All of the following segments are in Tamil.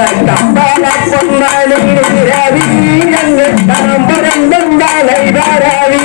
அந்த தம்பாலா பொன்னாளி ரவி எங்கள் தாம்பரம் தந்தாலை தாராவி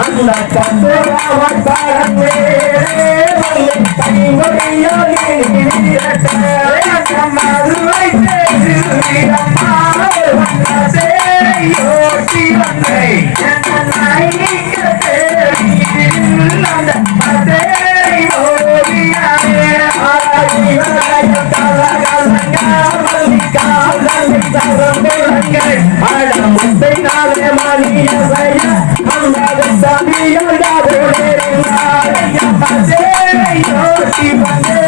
அந்த பசுராவத்தாரே கையோடி மதுரை சேயோட்டி வந்தை. keep my head.